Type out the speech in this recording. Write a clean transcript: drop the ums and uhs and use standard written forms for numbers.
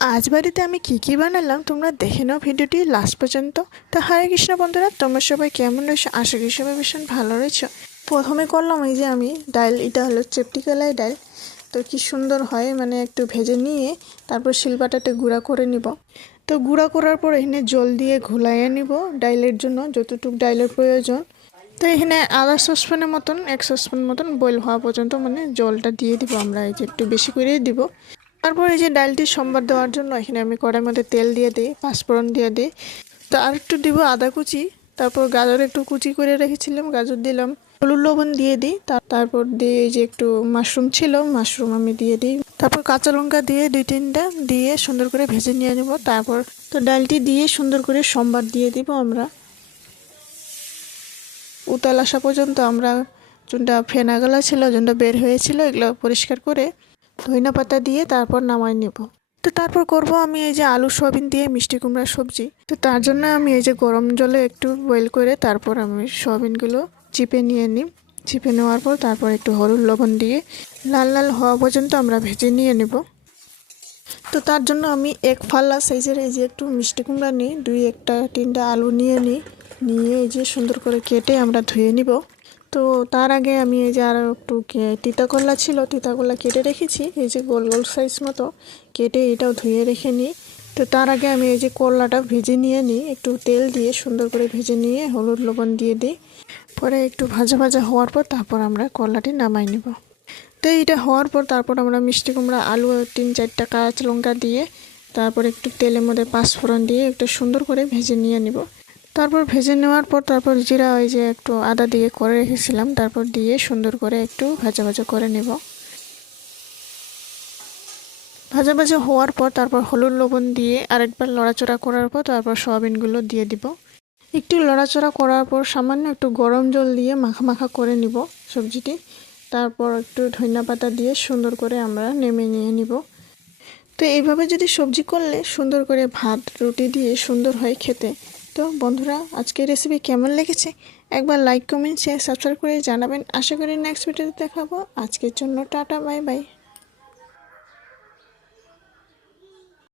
আজ বাড়িতে আমি কি বানালাম তোমরা দেখে নাও ভিডিওটি লাস্ট পর্যন্ত। তো হরে কৃষ্ণ বন্ধুরা, তোমরা সবাই কেমন রয়েছো? আশা করি সবাই ভীষণ ভালো রয়েছো। প্রথমে করলাম এই যে আমি ডাল, এটা হলো চেপটি কলাই ডাল। তো কি সুন্দর হয়, মানে একটু ভেজে নিয়ে তারপর শিলপাটাতে গুঁড়া করে নিব। তো গুঁড়া করার পর এখানে জল দিয়ে ঘোলাইয়ে নিব ডাইলের জন্য যতটুকু ডাইলের প্রয়োজন। তো এখানে আধা সসপ্যানের মতন, 1 সসপ্যান মতন বয়েল হওয়া পর্যন্ত মানে জলটা দিয়ে দিব আমরা, এই যে একটু বেশি করেই দিব। তারপর এই যে ডালটি সম্বার দেওয়ার জন্য এখানে আমি কড়াইয়ের মধ্যে তেল দিয়ে দিই, পাঁচফোড়ন দিয়ে দিই। তো আর একটু দিব আদা কুচি, তারপর গাজর একটু কুচি করে রেখেছিলাম, গাজর দিলাম, হলুদ লবণ দিয়ে দিই। তারপর দিয়ে এই যে একটু মাশরুম ছিল, মাশরুম আমি দিয়ে দিই। তারপর কাঁচা লঙ্কা দিয়ে 2-3টা দিয়ে সুন্দর করে ভেজে নিয়ে নেব। তারপর তো ডালটি দিয়ে সুন্দর করে সম্বার দিয়ে দিব আমরা। উতাল আসা পর্যন্ত আমরা চুনটা ফেনাগুলো ছিল, চুনটা বের হয়েছিল, এগুলো পরিষ্কার করে ধইনা পাতা দিয়ে তারপর নামাই নেব। তো তারপর করব আমি এই যে আলু সয়াবিন দিয়ে মিষ্টি কুমড়া সবজি। তো তার জন্য আমি এই যে গরম জলে একটু বয়েল করে তারপর আমি সয়াবিনগুলো চিপে নিয়ে নিই। চিপে নেওয়ার পর তারপর একটু হলুদ লবণ দিয়ে লাল লাল হওয়া পর্যন্ত আমরা ভেজে নিয়ে নেব। তো তার জন্য আমি 1 ফাল্লা সাইজের এই যে একটু মিষ্টি কুমড়া নিই, 2-3টা আলু নিয়ে নিয়ে এই যে সুন্দর করে কেটে আমরা ধুয়ে নিব। তো তার আগে আমি এই যে আরও একটু তিতা করলা ছিল, তিতা করলা কেটে রেখেছি, এই যে গোল গোল সাইজ মতো কেটে এটাও ধুয়ে রেখে নিই। তো তার আগে আমি এই যে করলাটা ভেজে নিয়ে নিই, একটু তেল দিয়ে সুন্দর করে ভেজে নিয়ে হলুদ লবণ দিয়ে দিই। পরে একটু ভাজা ভাজা হওয়ার পর তারপর আমরা করলাটি নামাই নেব। তো এইটা হওয়ার পর তারপর আমরা মিষ্টি কুমড়া, আলু, 3-4টা কাঁচা লঙ্কা দিয়ে তারপর একটু তেলের মধ্যে পাঁচফোড়ন দিয়ে একটু সুন্দর করে ভেজে নিয়ে নিব। তারপর ভেজে নেওয়ার পর তারপর জিরা, ওই যে একটু আদা দিয়ে করে রেখেছিলাম, তারপর দিয়ে সুন্দর করে একটু ভাজা ভাজা করে নেব। ভাজা ভাজা হওয়ার পর তারপর হলুদ লবণ দিয়ে আরেকবার লড়াচড়া করার পর তারপর সয়াবিনগুলো দিয়ে দিব। একটু লড়াচড়া করার পর সামান্য একটু গরম জল দিয়ে মাখা মাখা করে নিব সবজিটি। তারপর একটু ধনিয়া পাতা দিয়ে সুন্দর করে আমরা নেমে নিয়ে নিব। তো এইভাবে যদি সবজি করলে সুন্দর করে ভাত রুটি দিয়ে সুন্দর হয় খেতে। তো বন্ধুরা, আজকের রেসিপি কেমন লেগেছে একবার লাইক, কমেন্ট, শেয়ার, সাবস্ক্রাইব করে জানাবেন। আশা করি নেক্সট ভিডিওতে দেখাবো। আজকের জন্য টাটা, বাই বাই।